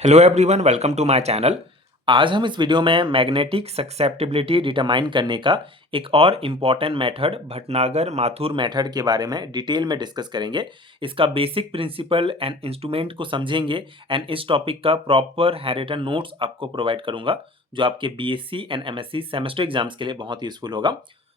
Hello everyone, welcome to my channel. आज हम इस वीडियो में मैग्नेटिक सक्सेप्टिबिलिटी डिटरमाइन करने का एक और important method Bhatnagar Mathur method के बारे में डिटेल में डिस्कस करेंगे। इसका बेसिक प्रिंसिपल एंड इंस्ट्रूमेंट को समझेंगे एंड इस टॉपिक का प्रॉपर हैंडरिटन नोट्स आपको प्रोवाइड करूंगा जो आपके BSc and MSc semester exams के लिए बहुत यूजफुल होगा।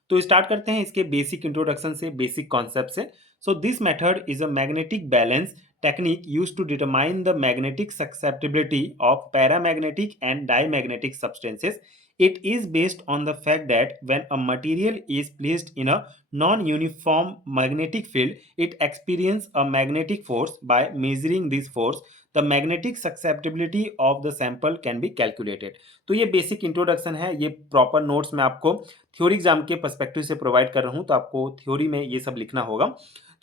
तो स्टार्ट करते हैं इसके बेसिक इंट्रोडक्शन से, बेसिक कॉन्सेप्ट से। So this method is a magnetic balance technique used to determine the magnetic susceptibility of paramagnetic and diamagnetic substances. It is based on the fact that when a material is placed in a non-uniform magnetic field, it experiences a magnetic force. By measuring this force, the magnetic susceptibility of the sample can be calculated. तो ये basic introduction है। ये proper notes मैं आपको theory exam के perspective से provide कर रहा हूँ, तो आपको थ्योरी में ये सब लिखना होगा।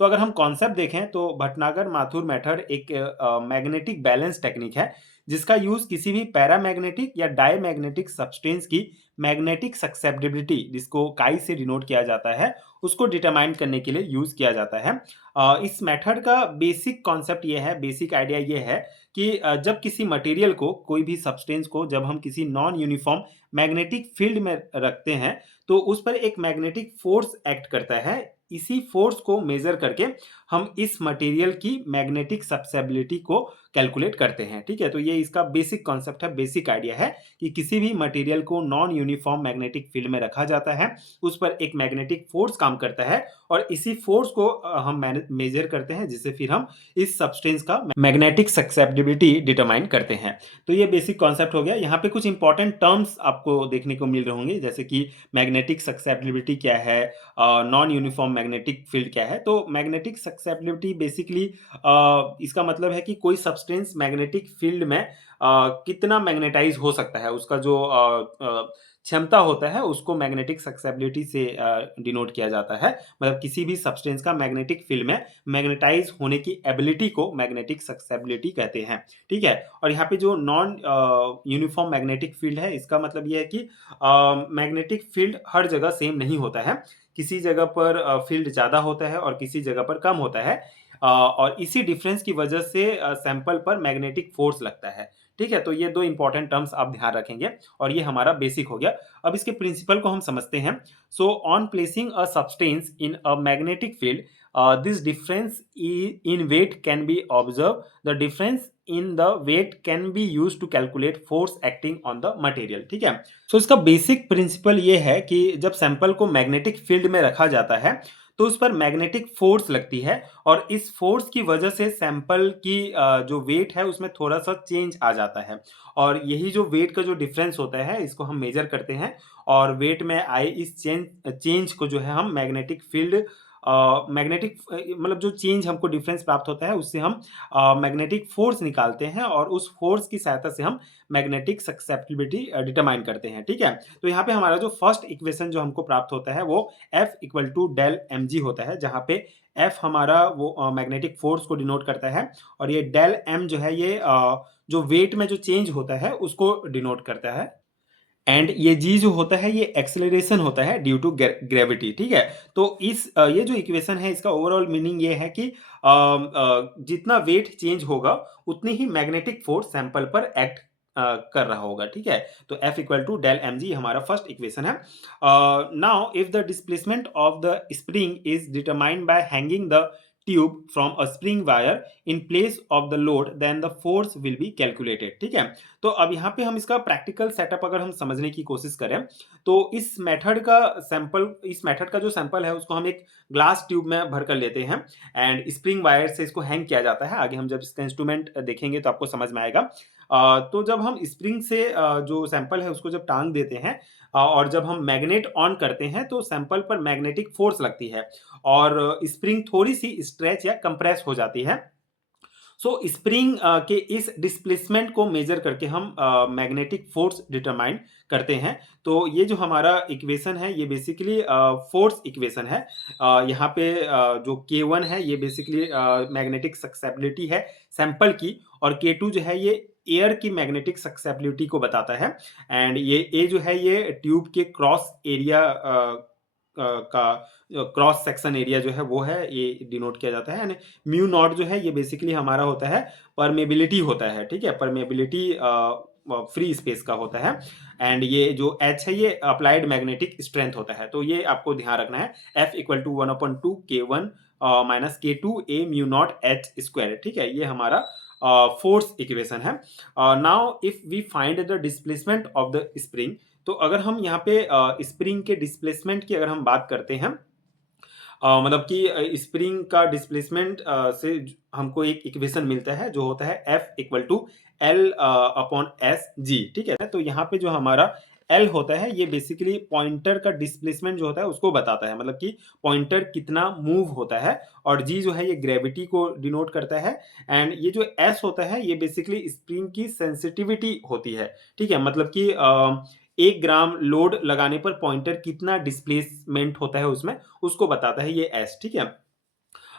तो अगर हम कॉन्सेप्ट देखें तो भटनागर माथुर मेथड एक मैग्नेटिक बैलेंस टेक्निक है जिसका यूज किसी भी पैरामैग्नेटिक या डायमैग्नेटिक सब्सटेंस की मैग्नेटिक सक्सेप्टिबिलिटी, जिसको काई से डिनोट किया जाता है, उसको डिटरमाइन करने के लिए यूज किया जाता है। इस मेथड का बेसिक कॉन्सेप्ट ये है, बेसिक आइडिया ये है कि जब किसी मटेरियल को, कोई भी सब्सटेंस को जब हम किसी नॉन यूनिफॉर्म मैग्नेटिक फील्ड में रखते हैं तो उस पर एक मैग्नेटिक फोर्स एक्ट करता है। इसी फोर्स को मेजर करके हम इस मटेरियल की मैग्नेटिक सब्सेबिलिटी को कैलकुलेट करते हैं। ठीक है, तो ये इसका बेसिक कॉन्सेप्ट है, बेसिक आइडिया है कि किसी भी मटेरियल को नॉन यूनिफॉर्म मैग्नेटिक फील्ड में रखा जाता है, उस पर एक मैग्नेटिक फोर्स काम करता है और इसी फोर्स को हम मेजर करते हैं, जिससे फिर हम इस सब्सटेंस का मैग्नेटिक सक्सेप्टिबिलिटी डिटरमाइन करते हैं। तो ये बेसिक कॉन्सेप्ट हो गया। यहाँ पे कुछ इंपॉर्टेंट टर्म्स आपको देखने को मिल रहे होंगे, जैसे कि मैग्नेटिक सक्सेप्टिबिलिटी क्या है, नॉन यूनिफॉर्म मैग्नेटिक फील्ड क्या है। तो मैग्नेटिक सक्सेप्टिबिलिटी बेसिकली इसका मतलब है कि कोई सब्सटेंस मैग्नेटिक फील्ड में कितना मैग्नेटाइज हो सकता है, उसका जो क्षमता होता है उसको मैग्नेटिक सक्सेप्टिबिलिटी से डिनोट किया जाता है। मतलब किसी भी सब्सटेंस का मैग्नेटिक फील्ड में मैग्नेटाइज होने की एबिलिटी को मैग्नेटिक सक्सेप्टिबिलिटी कहते हैं। ठीक है, और यहाँ पे जो नॉन यूनिफॉर्म मैग्नेटिक फील्ड है, इसका मतलब ये है कि मैग्नेटिक फील्ड हर जगह सेम नहीं होता है। किसी जगह पर फील्ड ज़्यादा होता है और किसी जगह पर कम होता है, और इसी डिफरेंस की वजह से सैंपल पर मैग्नेटिक फोर्स लगता है। ठीक है, तो ये दो इंपॉर्टेंट टर्म्स आप ध्यान रखेंगे और ये हमारा बेसिक हो गया। अब इसके प्रिंसिपल को हम समझते हैं। So on placing a substance in a magnetic field, this difference in weight can be observe. The difference in the weight can be use to calculate force acting on the material. ठीक है, सो इसका basic principle ये है कि जब sample को magnetic field में रखा जाता है तो उस पर मैग्नेटिक फोर्स लगती है और इस फोर्स की वजह से सैंपल की जो वेट है उसमें थोड़ा सा चेंज आ जाता है। और यही जो वेट का जो डिफरेंस होता है, इसको हम मेजर करते हैं और वेट में आए इस चेंज चेंज को जो है हम मैग्नेटिक फील्ड, मैग्नेटिक मतलब जो चेंज हमको डिफरेंस प्राप्त होता है उससे हम मैग्नेटिक फोर्स निकालते हैं और उस फोर्स की सहायता से हम मैग्नेटिक सक्सेप्टिबिलिटी डिटरमाइन करते हैं। ठीक है, तो यहाँ पे हमारा जो फर्स्ट इक्वेशन जो हमको प्राप्त होता है वो F equal to del M G होता है, जहाँ पे F हमारा वो मैग्नेटिक फोर्स को डिनोट करता है और ये डेल एम जो है ये जो वेट में जो चेंज होता है उसको डिनोट करता है। एंड ये जी जो होता है ये एक्सेलरेशन होता है ड्यू टू ग्रेविटी। ठीक है, तो इस ये जो इक्वेशन है इसका ओवरऑल मीनिंग ये है कि जितना वेट चेंज होगा उतनी ही मैग्नेटिक फोर्स सैंपल पर एक्ट कर रहा होगा। ठीक है, तो F equal to del M G हमारा फर्स्ट इक्वेशन है। Now if the displacement of the spring is determined by hanging the tube from a spring wire in place of the load, then the force will be calculated. ठीक है, तो अब यहाँ पे हम इसका प्रैक्टिकल सेटअप अगर हम समझने की कोशिश करें तो इस मेथड का सैंपल, इस मेथड का जो सैंपल है उसको हम एक ग्लास ट्यूब में भर कर लेते हैं एंड स्प्रिंग वायर से इसको हैंग किया जाता है। आगे हम जब इसका इंस्ट्रूमेंट देखेंगे तो आपको समझ में आएगा। तो जब हम स्प्रिंग से जो सैंपल है उसको जब टांग देते हैं और जब हम मैग्नेट ऑन करते हैं तो सैंपल पर मैग्नेटिक फोर्स लगती है और स्प्रिंग थोड़ी सी स्ट्रेच या कंप्रेस हो जाती है। सो स्प्रिंग के इस डिस्प्लेसमेंट को मेजर करके हम मैग्नेटिक फोर्स डिटरमाइन करते हैं। तो ये जो हमारा इक्वेशन है ये बेसिकली फोर्स इक्वेशन है। यहाँ पे जो K1 है ये बेसिकली मैग्नेटिक सक्सेबिलिटी है सैंपल की, और K2 जो है ये एयर की मैग्नेटिक सक्सेबिलिटी को बताता है, एंड ये A जो है ये ट्यूब के क्रॉस एरिया का क्रॉस सेक्शन एरिया जो है वो है, ये डिनोट किया जाता है। एंड म्यू नॉट जो है ये बेसिकली हमारा होता है परमेबिलिटी होता है, ठीक है, परमेबिलिटी फ्री स्पेस का होता है। एंड ये जो एच है ये अप्लाइड मैग्नेटिक स्ट्रेंथ होता है। तो ये आपको ध्यान रखना है, F equal to 1/2 K1 minus K2 A mu naught H square, ठीक है, ये हमारा फोर्स इक्वेशन है। Now if we find the displacement of the spring, तो अगर हम यहाँ पे स्प्रिंग के डिस्प्लेसमेंट की अगर हम बात करते हैं, मतलब कि स्प्रिंग का डिस्प्लेसमेंट से हमको एक इक्वेशन मिलता है जो होता है F equal to L upon S G, ठीक है। तो यहाँ पे जो हमारा एल होता है ये बेसिकली पॉइंटर का डिस्प्लेसमेंट जो होता है उसको बताता है, मतलब कि पॉइंटर कितना मूव होता है, और जी जो है ये ग्रेविटी को डिनोट करता है। एंड ये जो एस होता है ये बेसिकली स्प्रिंग की सेंसिटिविटी होती है, ठीक है, मतलब कि 1 ग्राम लोड लगाने पर पॉइंटर कितना डिस्प्लेसमेंट होता है उसमें, उसको बताता है ये एस, ठीक है।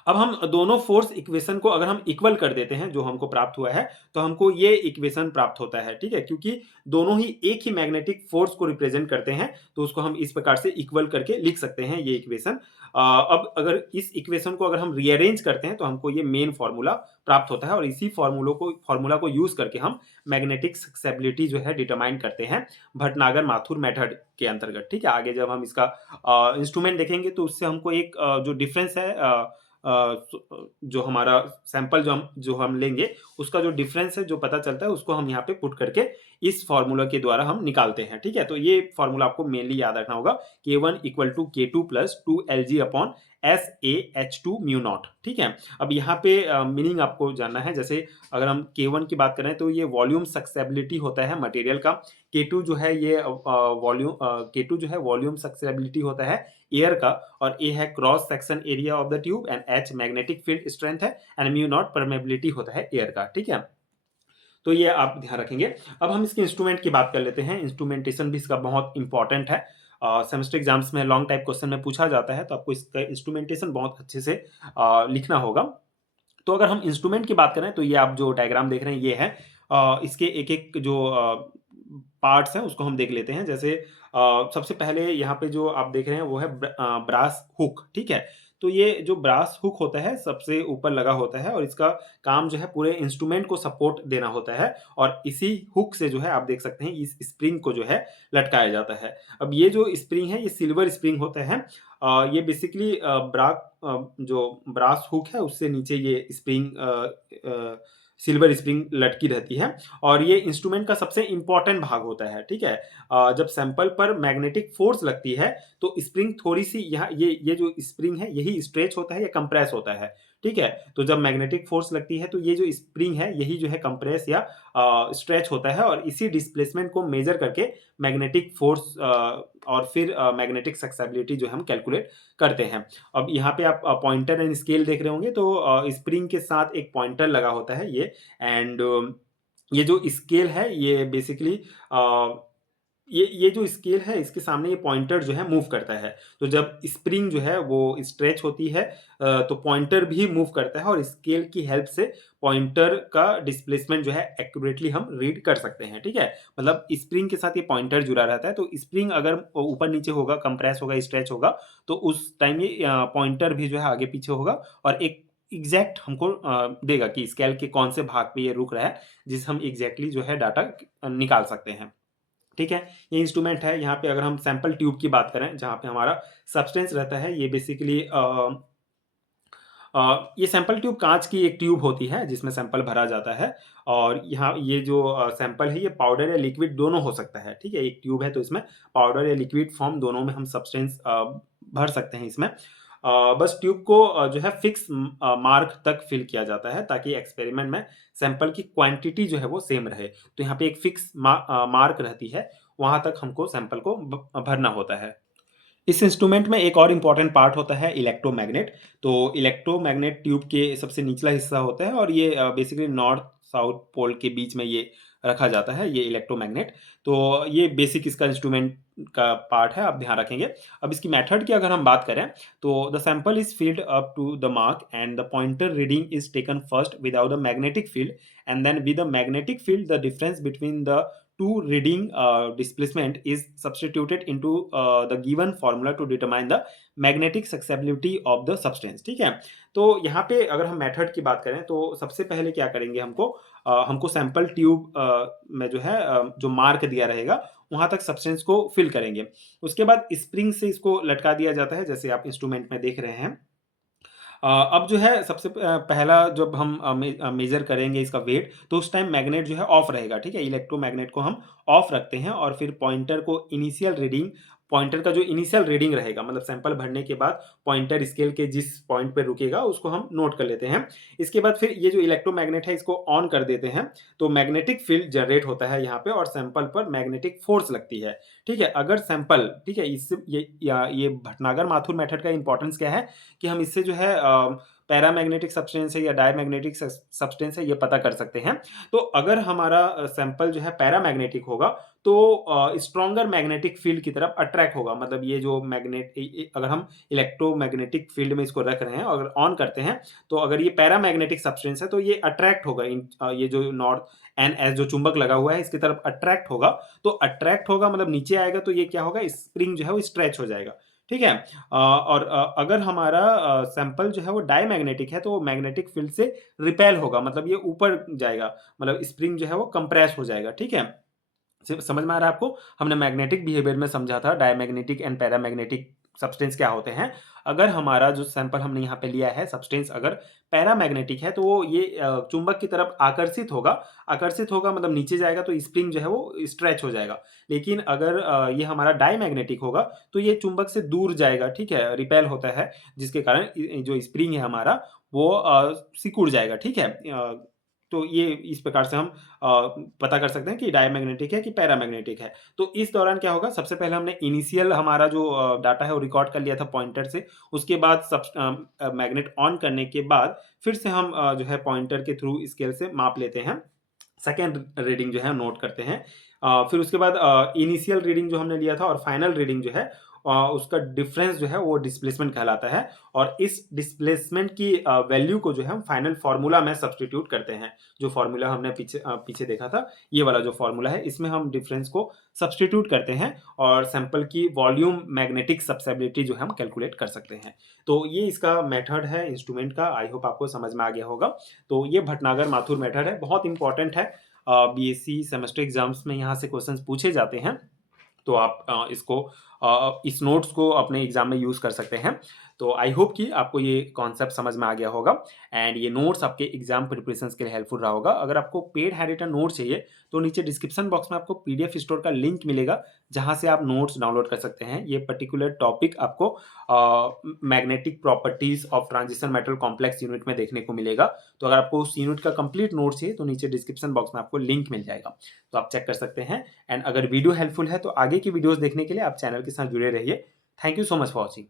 अब हम दोनों फोर्स इक्वेशन को अगर हम इक्वल कर देते हैं जो हमको प्राप्त हुआ है, तो हमको ये इक्वेशन प्राप्त होता है, ठीक है, क्योंकि दोनों ही एक ही मैग्नेटिक फोर्स को रिप्रेजेंट करते हैं, तो उसको हम इस प्रकार से इक्वल करके लिख सकते हैं ये इक्वेशन। अब अगर इस इक्वेशन को अगर हम रीअरेंज करते हैं तो हमको ये मेन फॉर्मूला प्राप्त होता है, और इसी फॉर्मूला को यूज करके हम मैग्नेटिक सक्सेबिलिटी जो है डिटरमाइन करते हैं भटनागर माथुर मेथड के अंतर्गत, ठीक है। आगे जब हम इसका इंस्ट्रूमेंट देखेंगे तो उससे हमको एक जो डिफरेंस है, जो हमारा सैंपल जो हम लेंगे उसका जो डिफरेंस है जो पता चलता है उसको हम यहाँ पे पुट करके इस फॉर्मूला के द्वारा हम निकालते हैं, ठीक है। तो ये फॉर्मूला आपको मेनली याद रखना होगा, K1 equal to K2 plus 2Lg upon SaH2 mu naught, ठीक है। अब यहाँ पे मीनिंग आपको जानना है, जैसे अगर हम K1 की बात करें तो ये वॉल्यूम सक्सेबिलिटी होता है मटेरियल का, K2 जो है ये K2 जो है वॉल्यूम सक्सेबिलिटी होता है एयर का, और ए है cross section area of the tube, and H magnetic field strength है, एंड म्यू नॉट परमेबिलिटी होता है एयर का, ठीक है। तो ये आप ध्यान रखेंगे। अब हम इसके इंस्ट्रूमेंट की बात कर लेते हैं। इंस्ट्रूमेंटेशन भी इसका बहुत इंपॉर्टेंट है, सेमेस्टर एग्जाम्स में लॉन्ग टाइप क्वेश्चन में पूछा जाता है, तो आपको इसका इंस्ट्रूमेंटेशन बहुत अच्छे से लिखना होगा। तो अगर हम इंस्ट्रूमेंट की बात करें तो ये आप जो डायग्राम देख रहे हैं ये है, इसके एक एक जो पार्ट्स हैं उसको हम देख लेते हैं। जैसे सबसे पहले यहाँ पे जो आप देख रहे हैं वो है ब्रास हुक, ठीक है। तो ये जो ब्रास हुक होता है सबसे ऊपर लगा होता है, और इसका काम जो है पूरे इंस्ट्रूमेंट को सपोर्ट देना होता है, और इसी हुक से जो है आप देख सकते हैं इस स्प्रिंग को जो है लटकाया जाता है। अब ये जो स्प्रिंग है ये सिल्वर स्प्रिंग होता है। ये बेसिकली जो ब्रास हुक है उससे नीचे ये स्प्रिंग सिल्वर स्प्रिंग लटकी रहती है, और ये इंस्ट्रूमेंट का सबसे इंपॉर्टेंट भाग होता है, ठीक है। जब सैंपल पर मैग्नेटिक फोर्स लगती है तो स्प्रिंग थोड़ी सी यहाँ ये जो स्प्रिंग है यही स्ट्रेच होता है या कंप्रेस होता है, ठीक है। तो जब मैग्नेटिक फोर्स लगती है तो ये जो स्प्रिंग है यही जो है कंप्रेस या स्ट्रेच होता है, और इसी डिस्प्लेसमेंट को मेजर करके मैग्नेटिक फोर्स और फिर मैग्नेटिक सक्सेबिलिटी जो हम कैलकुलेट करते हैं। अब यहाँ पे आप पॉइंटर एंड स्केल देख रहे होंगे, तो स्प्रिंग के साथ एक पॉइंटर लगा होता है ये, एंड ये जो स्केल है ये बेसिकली ये जो स्केल है इसके सामने ये पॉइंटर जो है मूव करता है। तो जब स्प्रिंग जो है वो स्ट्रेच होती है तो पॉइंटर भी मूव करता है, और स्केल की हेल्प से पॉइंटर का डिस्प्लेसमेंट जो है एक्यूरेटली हम रीड कर सकते हैं, ठीक है। मतलब स्प्रिंग के साथ ये पॉइंटर जुड़ा रहता है, तो स्प्रिंग अगर ऊपर नीचे होगा, कंप्रेस होगा, स्ट्रेच होगा, तो उस टाइम ये पॉइंटर भी जो है आगे पीछे होगा, और एक एग्जैक्ट हमको देगा कि स्केल के कौन से भाग पे ये रुक रहा है, जिससे हम एग्जैक्टली जो है डाटा निकाल सकते हैं, ठीक है। ये इंस्ट्रूमेंट है। यहाँ पे अगर हम सैंपल ट्यूब की बात करें जहाँ पे हमारा सब्सटेंस रहता है, ये बेसिकली ये सैंपल ट्यूब कांच की एक ट्यूब होती है जिसमें सैंपल भरा जाता है, और यहाँ ये जो सैंपल है ये पाउडर या लिक्विड दोनों हो सकता है, ठीक है। एक ट्यूब है तो इसमें पाउडर या लिक्विड फॉर्म दोनों में हम सब्सटेंस भर सकते हैं इसमें। बस ट्यूब को जो है फिक्स मार्क तक फिल किया जाता है ताकि एक्सपेरिमेंट में सैंपल की क्वांटिटी जो है वो सेम रहे। तो यहाँ पे एक फिक्स मार्क रहती है, वहां तक हमको सैंपल को भरना होता है। इस इंस्ट्रूमेंट में एक और इम्पॉर्टेंट पार्ट होता है इलेक्ट्रोमैग्नेट। तो इलेक्ट्रोमैग्नेट ट्यूब के सबसे निचला हिस्सा होता है, और ये बेसिकली नॉर्थ साउथ पोल के बीच में ये रखा जाता है ये इलेक्ट्रोमैग्नेट। तो ये बेसिक इसका इंस्ट्रूमेंट का पार्ट है, आप ध्यान रखेंगे। अब इसकी मेथड की अगर हम बात करें तो the sample is filled up to the mark, and the pointer reading is taken first without the magnetic field, and then with the magnetic field the difference between the to reading displacement is substituted into the given formula to determine the magnetic susceptibility of the substance। ठीक है, तो यहाँ पे अगर हम method की बात करें तो सबसे पहले क्या करेंगे, हमको सैंपल ट्यूब में जो है जो मार्क दिया रहेगा वहां तक सब्सटेंस को फिल करेंगे। उसके बाद स्प्रिंग से इसको लटका दिया जाता है, जैसे आप इंस्ट्रूमेंट में देख रहे हैं। अब जो है सबसे पहला जब हम मेजर करेंगे इसका वेट, तो उस टाइम मैग्नेट जो है ऑफ रहेगा। ठीक है, इलेक्ट्रोमैग्नेट को हम ऑफ रखते हैं और फिर पॉइंटर का जो इनिशियल रीडिंग रहेगा, मतलब सैंपल भरने के बाद पॉइंटर स्केल के जिस पॉइंट पे रुकेगा उसको हम नोट कर लेते हैं। इसके बाद फिर ये जो इलेक्ट्रोमैग्नेट है इसको ऑन कर देते हैं, तो मैग्नेटिक फील्ड जनरेट होता है यहाँ पे और सैंपल पर मैग्नेटिक फोर्स लगती है। ठीक है, अगर सैंपल, ठीक है, इससे ये भटनागर माथुर मेथड का इंपॉर्टेंस क्या है कि हम इससे जो है पैरामैग्नेटिक सब्सटेंस है या डायमैग्नेटिक सब्सटेंस है ये पता कर सकते हैं। तो अगर हमारा सैंपल जो है पैरामैग्नेटिक होगा तो स्ट्रॉन्गर मैग्नेटिक फील्ड की तरफ अट्रैक्ट होगा। मतलब ये जो अगर हम इलेक्ट्रोमैग्नेटिक फील्ड में इसको रख रहे हैं, अगर ऑन करते हैं, तो अगर ये पैरामैग्नेटिक सब्सटेंस है तो ये अट्रैक्ट होगा, ये जो नॉर्थ एन एस जो चुंबक लगा हुआ है इसकी तरफ अट्रैक्ट होगा। तो अट्रैक्ट होगा मतलब नीचे आएगा, तो ये क्या होगा, स्प्रिंग जो है वो स्ट्रेच हो जाएगा। ठीक है, और अगर हमारा सैंपल जो है वो डायमैग्नेटिक है तो मैग्नेटिक फील्ड से रिपेल होगा, मतलब ये ऊपर जाएगा, मतलब स्प्रिंग जो है वो कंप्रेस हो जाएगा। ठीक है, समझ में आ रहा है आपको? हमने मैग्नेटिक बिहेवियर में समझा था डायमैग्नेटिक एंड पैरामैग्नेटिक सब्सटेंस क्या होते हैं। अगर हमारा जो सैंपल हमने यहाँ पे लिया है सब्सटेंस अगर पैरामैग्नेटिक है तो वो ये चुंबक की तरफ आकर्षित होगा मतलब नीचे जाएगा, तो स्प्रिंग जो है वो स्ट्रेच हो जाएगा। लेकिन अगर ये हमारा डायमैग्नेटिक होगा तो ये चुंबक से दूर जाएगा। ठीक है, रिपेल होता है, जिसके कारण जो स्प्रिंग है हमारा वो सिकुड़ जाएगा। ठीक है, तो ये इस प्रकार से हम पता कर सकते हैं कि डायमैग्नेटिक है कि पैरामैग्नेटिक है। तो इस दौरान क्या होगा, सबसे पहले हमने इनिशियल हमारा जो डाटा है वो रिकॉर्ड कर लिया था पॉइंटर से। उसके बाद मैग्नेट ऑन करने के बाद फिर से हम जो है पॉइंटर के थ्रू स्केल से माप लेते हैं, सेकेंड रीडिंग जो है नोट करते हैं। फिर उसके बाद इनिशियल रीडिंग जो हमने लिया था और फाइनल रीडिंग जो है उसका डिफरेंस जो है वो डिस्प्लेसमेंट कहलाता है। और इस डिस्प्लेसमेंट की वैल्यू को जो है हम फाइनल फार्मूला में सब्सटीट्यूट करते हैं। जो फार्मूला हमने पीछे देखा था, ये वाला जो फार्मूला है, इसमें हम डिफरेंस को सब्सटीट्यूट करते हैं और सैंपल की वॉल्यूम मैग्नेटिक सब्सेबिलिटी जो है हम कैलकुलेट कर सकते हैं। तो ये इसका मेथड है इंस्ट्रूमेंट का। आई होप आपको समझ में आ गया होगा। तो ये भटनागर माथुर मेथड है, बहुत इंपॉर्टेंट है। बीएससी सेमेस्टर एग्जाम्स में यहाँ से क्वेश्चंस पूछे जाते हैं, तो आप इस नोट्स को अपने एग्जाम में यूज़ कर सकते हैं। तो आई होप कि आपको ये कॉन्सेप्ट समझ में आ गया होगा एंड ये नोट्स आपके एग्जाम प्रिपरेशन के लिए हेल्पफुल रहा होगा। अगर आपको पेड हैंडरिटन नोट चाहिए तो नीचे डिस्क्रिप्शन बॉक्स में आपको पीडीएफ स्टोर का लिंक मिलेगा, जहां से आप नोट्स डाउनलोड कर सकते हैं। ये पर्टिकुलर टॉपिक आपको magnetic properties of transition metal complex unit में देखने को मिलेगा। तो अगर आपको उस यूनिट का कंप्लीट नोट चाहिए तो नीचे डिस्क्रिप्शन बॉक्स में आपको लिंक मिल जाएगा, तो आप चेक कर सकते हैं। एंड अगर वीडियो हेल्पफुल है तो आगे की वीडियोस देखने के लिए आप चैनल के साथ जुड़े रहिए। Thank you so much for watching.